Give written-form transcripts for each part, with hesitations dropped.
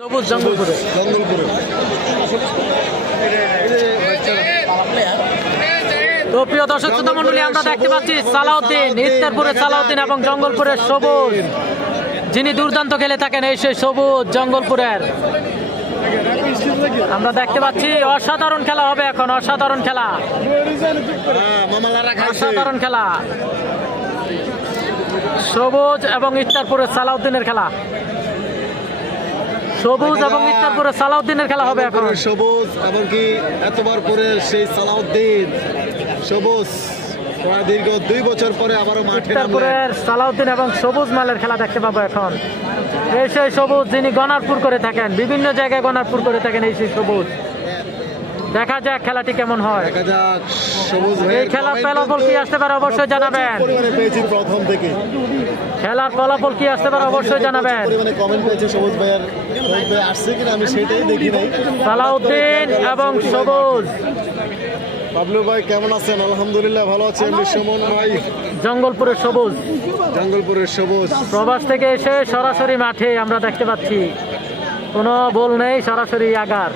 সবুজ জঙ্গলপুরে তো প্রিয় দর্শক শ্রোতা মণ্ডলী, আমরা দেখতে পাচ্ছি সালাউদ্দিন, ইফতারপুরের সালাউদ্দিন এবং জঙ্গলপুরের সবুজ, যিনি দুর্দান্ত খেলে থাকেন এই সেই সবুজ জঙ্গলপুরের। আমরা দেখতে পাচ্ছি অসাধারণ খেলা হবে এখন, অসাধারণ খেলা, অসাধারণ খেলা। সবুজ এবং ইফতারপুরের সালাউদ্দিনের খেলা, সবুজ এবং ইফতারপুরের সালাউদ্দিনের খেলা হবে এখন। সবুজ এবং কি এতবার পরে সেই সালাউদ্দিন সবুজ প্রায় দীর্ঘ 2 বছর পরে আবারও মাঠে ইফতারপুরের সালাউদ্দিন এবং সবুজ মালের খেলা দেখতে পাবো এখন। এই সেই সবুজ যিনি গণারপুর করে থাকেন, বিভিন্ন জায়গায় গণারপুর করে থাকেন এই সেই সবুজ। দেখা যাক খেলাটি কেমন হয়। দেখা যাক সবুজ ভাই এই খেলার ফলাফল কি আসতে পারে অবশ্যই জানাবেন। পেয়েছি প্রথম থেকে খেলার ফলাফল কি আসতে পারে অবশ্যই জানাবেন। পরিমাণে কমেন্ট পেয়েছে সবুজ ভাইয়ের, সবুজ ভাই আসছে কিনা আমি সেটাই দেখি নাই। সালাউদ্দিন এবং সবুজ। বাবলু ভাই কেমন আছেন? আলহামদুলিল্লাহ ভালো আছি। আমি সুমন ভাই। জঙ্গলপুরের সবুজ, জঙ্গলপুরের সবুজ প্রবাস থেকে এসে সরাসরি মাঠে আমরা দেখতে পাচ্ছি, কোনো বল নেই, সরাসরি আগার।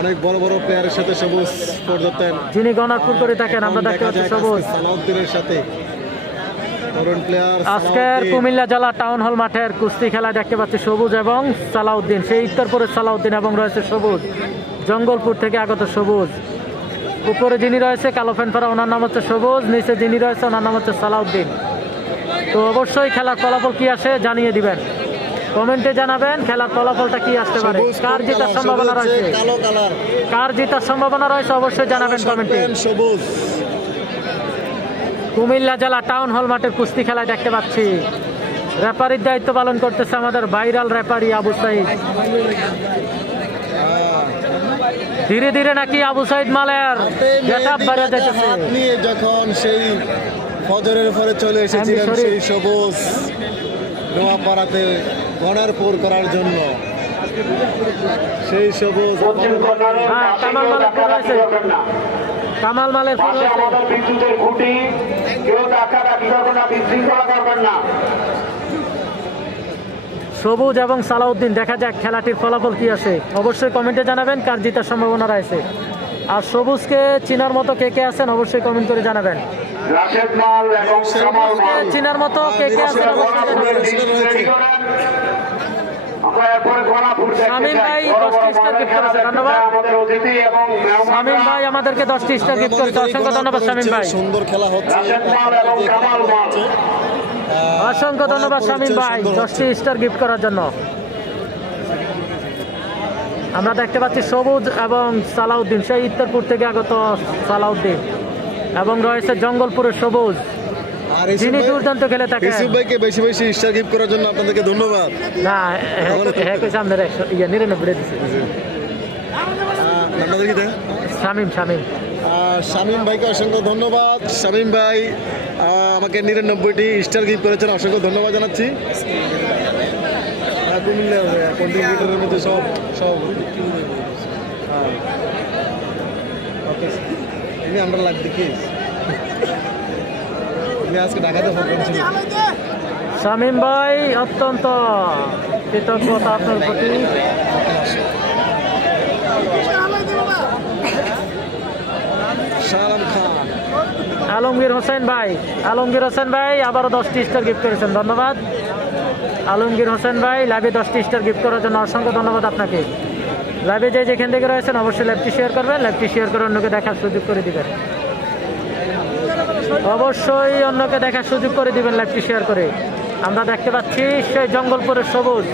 অনেক বড় বড় প্লেয়ারের সাথে সবুজ করতেন, যিনি গণারপুর করে থাকেন আমরা দেখতে পাচ্ছি সবুজ। সালাউদ্দিনের সাথে তরুণ প্লেয়ার আজকের কুমিল্লা জেলা টাউন হল মাঠের কুস্তি খেলা দেখতে পাচ্ছি সবুজ এবং সালাউদ্দিন, সেই উত্তরপুরের সালাউদ্দিন এবং রয়েছে সবুজ জঙ্গলপুর থেকে আগত সবুজ। উপরে যিনি রয়েছে কালো প্যান্ট পরা, ওনার নাম হচ্ছে সবুজ, নিচে যিনি রয়েছে ওনার নাম হচ্ছে সালাউদ্দিন। তো অবশ্যই খেলার ফলাফল কি আসে জানিয়ে দিবেন, কমেন্টে জানাবেন খেলার ফলাফলটা কি আসতে পারে, কার জেতার সম্ভাবনা রয়েছে, কার জেতার সম্ভাবনা রয়েছে অবশ্যই জানাবেন কমেন্টে। সবুজ কুমিল্লা জেলা টাউন হল মাঠের কুস্তি খেলায় দেখতে পাচ্ছি রেফারির দায়িত্ব পালন করতেছে আমাদের ভাইরাল রেফারি আবু সাইদ। ধীরে ধীরে নাকি আবু সাইদ মালের গেটআপ বেড়ে যাইতেছে। হাত নিয়ে যখন সেই ফজরের পরে চলে এসেছিলেন সেই সবুজ নোয়াপাড়াতে গণারপুর করার জন্য, সেই সবুজ কামাল মালের ফুল হয়েছে, কামাল মালের ফুল হয়েছে। বিদ্যুতের খুঁটি কেউ ডাকাডাকি করবেন না, বিশৃঙ্খলা করবেন না। সবুজ এবং সালাউদ্দিন, দেখা যাক খেলাটির ফলাফল কি আছে, অবশ্যই কমেন্টে জানাবেন কার জেতার সম্ভাবনা রয়েছে। আর সবুজকে চিনার মতো কে কে আছেন অবশ্যই কমেন্ট করে জানাবেন। রাশেদ মাল এবং কামাল মাল চিনার মতো কে কে আছেন অবশ্যই জানাবেন। শামীম ভাই 10টি স্টার গিফট করেছে, ধন্যবাদ। শামীম ভাই আমাদেরকে 10টি স্টার গিফট করেছে, অসংখ্য ধন্যবাদ শামীম ভাই। সুন্দর খেলা হচ্ছে, অসংখ্য ধন্যবাদ শামীম ভাই 10টি স্টার গিফট করার জন্য। আমরা দেখতে পাচ্ছি সবুজ এবং সালাউদ্দিন, সেই উত্তরপুর থেকে আগত সালাউদ্দিন এবং রয়েছে জঙ্গলপুরের সবুজ, যিনি দুর্দান্ত খেলে থাকেন। ইউসুফ ভাইকে বেশি বেশি স্টার গিফট করার জন্য আপনাদেরকে ধন্যবাদ। না হ্যাঁ কইছে আমাদের 99 দিছে। আপনাদের কি দেয়? শামীম শামীম ভাইকে অসংখ্য ধন্যবাদ। শামীম ভাই আমাকে 99টি স্টার গিফট করেছেন, অসংখ্য ধন্যবাদ জানাচ্ছি। কুমিল্লা কন্ট্রিবিউটরের মধ্যে সব তুমি আমরা লাগ দেখিস আজকে ঢাকাতে ফোন করেছিল। শামীম ভাই অত্যন্ত কৃতজ্ঞতা আপনার প্রতি। সালাম খান, আলমগীর হোসেন ভাই আবারও 10টি স্টার গিফট করেছেন, ধন্যবাদ। আলমগীর হোসেন ভাই লাইভে 10টি স্টার গিফট করার জন্য অসংখ্য ধন্যবাদ আপনাকে। লাইভে যেখান থেকে রয়েছেন অবশ্যই লাইভটি শেয়ার করবেন, লাইভটি শেয়ার করে অন্যকে দেখার সুযোগ করে দিবেন, অবশ্যই অন্যকে দেখার সুযোগ করে দিবেন লাইভটি শেয়ার করে। আমরা দেখতে পাচ্ছি সেই জঙ্গলপুরের সবুজ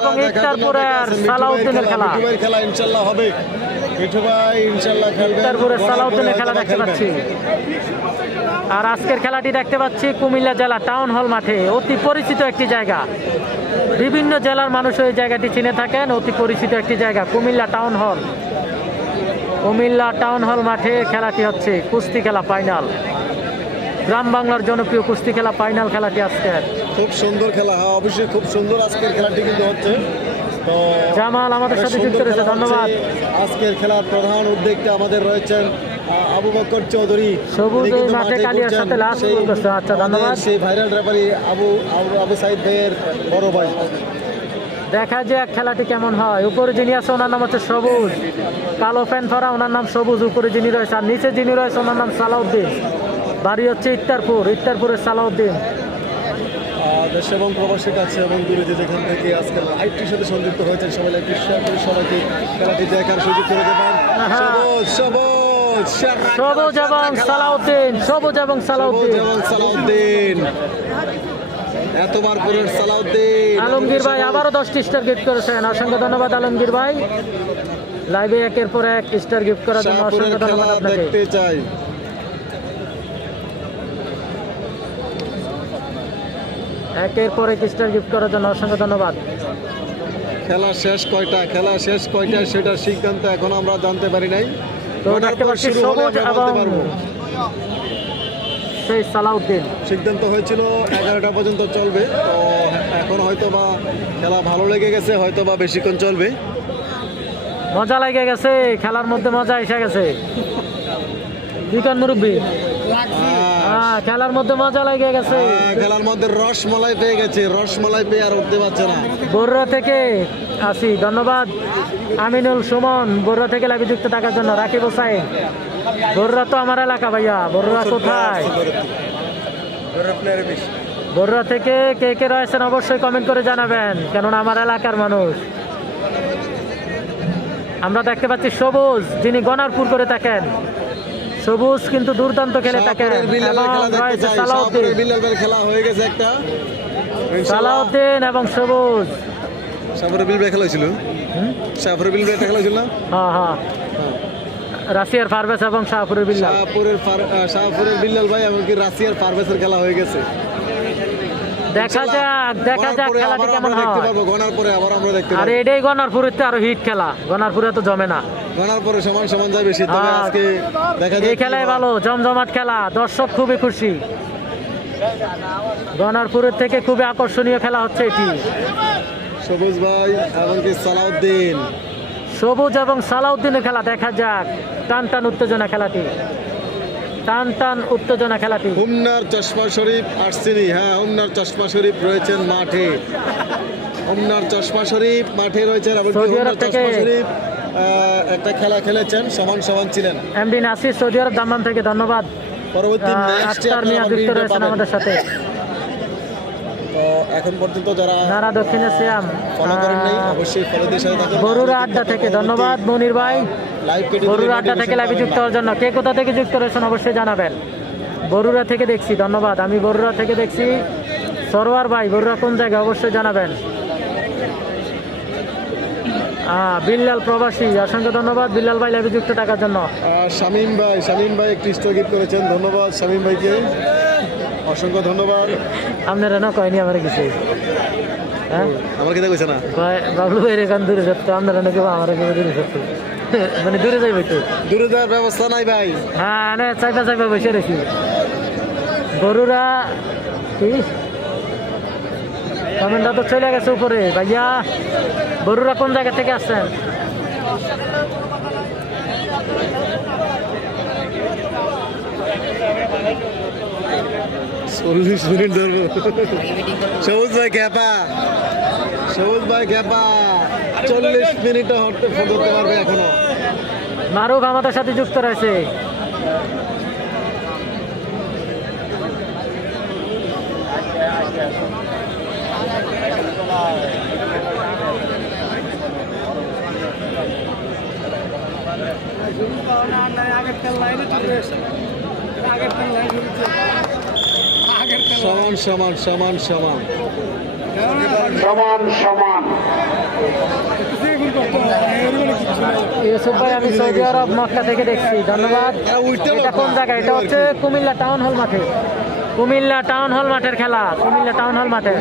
এবং ইফতারপুরের সালাউদ্দিনের খেলা। ইনশাআল্লাহ হবে, ইফতারপুরের সালাউদ্দিনের খেলা দেখতে পাচ্ছি। আর আজকের খেলাটি দেখতে পাচ্ছি কুমিল্লা জেলা টাউন হল মাঠে, অতি পরিচিত একটি জায়গা, বিভিন্ন জেলার মানুষ এই জায়গাটি চিনে থাকেন, অতি পরিচিত একটি জায়গা কুমিল্লা টাউন হল মাঠে খেলাটি হচ্ছে কুস্তি খেলা ফাইনাল, গ্রাম বাংলার জনপ্রিয় কুস্তি খেলা ফাইনাল খেলাটি আজকের। খুব সুন্দর খেলা, হ্যাঁ অবশ্যই খুব সুন্দর আজকের খেলাটি কিন্তু হচ্ছে। তো জামাল আমাদের সাথে যুক্ত রয়েছে, ধন্যবাদ। আজকের খেলার প্রধান উদ্যোক্তা আমাদের রয়েছেন আবু বকর চৌধুরী, সবুজ মাঠে কালিয়ার সাথে লাস্ট গোল করছে, আচ্ছা ধন্যবাদ। সেই ভাইরাল রেফারি আবু সাইদ ভাইয়ের বড় ভাই, দেখা যাক খেলাটি কেমন হয়। উপরে যিনি আছে ওনার নাম হচ্ছে সবুজ, কালো ফ্যান ফারা, ওনার নাম সবুজ উপরে যিনি রয়েছে, আর নিচে যিনি রয়েছে ওনার নাম সালাউদ্দিন, বাড়ি হচ্ছে ইত্তারপুরের সালাউদ্দিন। দেশ এবং প্রবাসীর কাছে এবং দূরে যে যেখান থেকে আজকে লাইভটির সাথে সংযুক্ত হয়েছেন সবাই লাইভটি শেয়ার করে সবাইকে খেলাটি দেখার সুযোগ করে দেবেন। আহা। সবুজ এবং সালাউদ্দিন, সবুজ এবং সালাউদ্দিন, এতবার করে সালাউদ্দিন। আলমগীর ভাই আবারও 10টি স্টার গিফট করেছেন, অসংখ্য ধন্যবাদ আলমগীর ভাই। লাইভে একের পর এক স্টার গিফট করার জন্য শাহপুরের অসংখ্য খেলা ধন্যবাদ আপনাকে। দেখতে চাই। একের পর এক স্টার গিফট করার জন্য অসংখ্য ধন্যবাদ। খেলা শেষ কয়টা সেটার সিদ্ধান্ত এখন আমরা জানতে পারি নাই। তো দেখতে পাচ্ছি সবুজ এবং সেই সালাউদ্দিন। সিদ্ধান্ত হয়েছিল 11টা পর্যন্ত চলবে, তো এখন হয়তো বা খেলা ভালো লেগে গেছে, হয়তো বা বেশিক্ষণ চলবে। মজা লেগে গেছে, খেলার মধ্যে মজা এসে গেছে। বিকান মুরব্বী, খেলার মধ্যে মজা লেগে গেছে। খেলার মধ্যে রসমালাই পেয়ে গেছে, রসমালাই পেয়ে আর উঠতে পারছে না। বরুড়া থেকে আসি, ধন্যবাদ আমিনুল সুমন বরুড়া থেকে লাইভে যুক্ত থাকার জন্য। রাকিব হোসাইন, বরুড়া তো আমার এলাকা ভাইয়া। বরুড়া কোথায়? বরুড়া থেকে কে কে রয়েছেন অবশ্যই কমেন্ট করে জানাবেন, কেননা আমার এলাকার মানুষ। আমরা দেখতে পাচ্ছি সবুজ, যিনি গনারপুর করে থাকেন। সবুজ কিন্তু দুর্দান্ত খেলে থাকেন। খেলা হয়ে গেছে একটা, সালাউদ্দিন এবং সবুজ। শাহপুরের বিল খেলা হয়েছিল, শাহপুরের বিল খেলা হয়েছিল না? হ্যাঁ, রাশিয়ার ফারবেস এবং শাহপুরের বিল্লাল। শাহপুরের বিল্লাল ভাই এমনকি রাশিয়ার ফারবেসের খেলা হয়ে গেছে। দেখা যাক খেলাটি কেমন হয়। গনার পরে আবার আমরা দেখতে আর এটাই গনারপুরের তো আরো হিট খেলা, গনারপুরে তো জমে না। গনার পরে সমান যায় বেশি, তবে আজকে দেখা যায় এই খেলাই ভালো, জমজমাট খেলা, দর্শক খুবই খুশি। গনারপুরের থেকে খুবই আকর্ষণীয় খেলা হচ্ছে এটি। সবুজ ভাই এমনকি সালাউদ্দিন, সবুজ এবং সালাউদ্দিনের খেলা। দেখা যাক, টান উত্তেজনা খেলাটি, টান উত্তেজনা খেলাটি। হুমনার চশমা শরীফ আসছেনি, হ্যাঁ হুমনার চশমা শরীফ রয়েছেন মাঠে। হুমনার চশমা শরীফ মাঠে রয়েছেন, এমনকি হুমনার চশমা শরীফ একটা খেলা খেলেছেন, সমান ছিলেন। এমডি নাসির সৌদি আরব দাম্মাম থেকে, ধন্যবাদ। পরবর্তী আক্তার মিয়া যুক্ত রয়েছেন আমাদের সাথে। তো এখন পর্যন্ত যারা নারা দক্ষিণে সিয়াম ফলো করেন নাই অবশ্যই ফলো দিয়ে সাথে থাকুন। বরুড়া আড্ডা থেকে ধন্যবাদ মনির ভাই, বরুড়া আড্ডা থেকে লাইভে যুক্ত হওয়ার জন্য। কে কোথা থেকে যুক্ত রয়েছেন অবশ্যই জানাবেন। বরুড়া থেকে দেখছি, ধন্যবাদ। আমি বরুড়া থেকে দেখছি। সরোয়ার ভাই, বরুড়া কোন জায়গায় অবশ্যই জানাবেন। বিল্লাল প্রবাসী, অসংখ্য ধন্যবাদ বিল্লাল ভাই লাইভে যুক্ত থাকার জন্য। শামীম ভাই একটি স্টার গিফট করেছেন, ধন্যবাদ শামীম ভাইকে, অসংখ্য ধন্যবাদ। আপনারা না কয়নি আমার কিছু, হ্যাঁ আমার কথা কইছে না বাবলু ভাই এখান দূরে সত্য, আপনারা নাকি আমার দূরে সত্য, মানে দূরে যাইবে তো, দূরে যাওয়ার ব্যবস্থা নাই ভাই। হ্যাঁ না, চাইপা বসে রয়েছি। বরুড়া কি কমেন্টটা তো চলে গেছে উপরে ভাইয়া। বরুড়া কোন জায়গা থেকে আসছেন? 40 মিনিট ধরবো। সবুজ ভাই গ্যাপা 40 মিনিটও ধরতে পারবে এখনো। মারুফ আমাদের সাথে যুক্ত রয়েছে। সমান ইউসুফ ভাই, আমি সৌদি আরব মক্কা থেকে দেখছি, ধন্যবাদ। এটা কোন জায়গা? এটা হচ্ছে কুমিল্লা টাউন হল মাঠে, কুমিল্লা টাউন হল মাঠের খেলা, কুমিল্লা টাউন হল মাঠে।